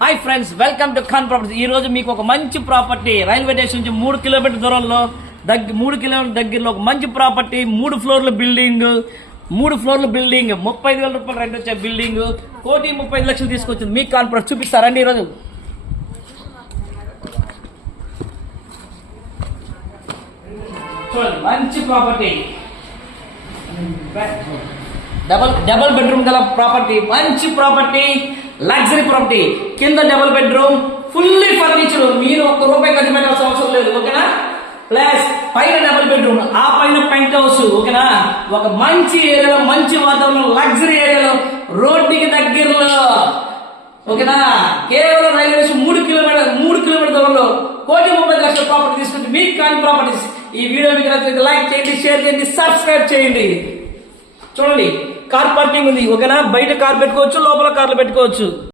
Hi friends, welcome to Khan properties. ఈ రోజు మీకు ఒక మంచి ప్రాపర్టీ రైల్వే స్టేషన్ నుంచి 3 కిలోమీటర్ దూరంలో 3 కిలోమీటర్ దగ్గరలో ఒక మంచి ప్రాపర్టీ, 3 ఫ్లోర్ల బిల్డింగ్ 35,000 రూపాయలు రెంట్ వచ్చే బిల్డింగ్, 1,35,00,000 తీసుకొచ్చింది. మీకు ఖాన్ ప్రాపర్టీస్ చూపిస్తారండి ఈరోజు. చూడండి, మంచి ప్రాపర్టీ, డబల్ బెడ్రూమ్ గల ప్రాపర్టీ, మంచి ప్రాపర్టీ, లగ్జరీ ప్రాపర్టీ. కింద డబుల్ బెడ్రూమ్, ఫుల్లీ ఫర్నిచర్, మీరు ₹1 ఖర్చు పెట్టాల్సిన అవసరం లేదు, ఓకేనా. ప్లస్ పైన డబుల్ బెడ్రూమ్, ఆ పైన పెంట్ హౌస్, ఓకేనా. ఒక మంచి ఏరియాలో, మంచి వాతావరణం, లగ్జరీ ఏరియాలో, రోడ్డుకి దగ్గరలో, ఓకేనా. కేవలం రైల్వే స్టేషన్ 3 కిలోమీటర్ దూరంలో 1,30,00,000 ప్రాపర్టీ తీసుకుంటే మీకు ఖాన్ ప్రాపర్టీస్. ఈ వీడియో మీకు నచ్చితే లైక్ చేయండి, షేర్ చేయండి, సబ్స్క్రైబ్ చేయండి. చూడండి, కార్ పార్కింగ్ ఉంది, ఓకేనా. బయట కార్ పెట్టుకోవచ్చు, లోపల కార్లు పెట్టుకోవచ్చు.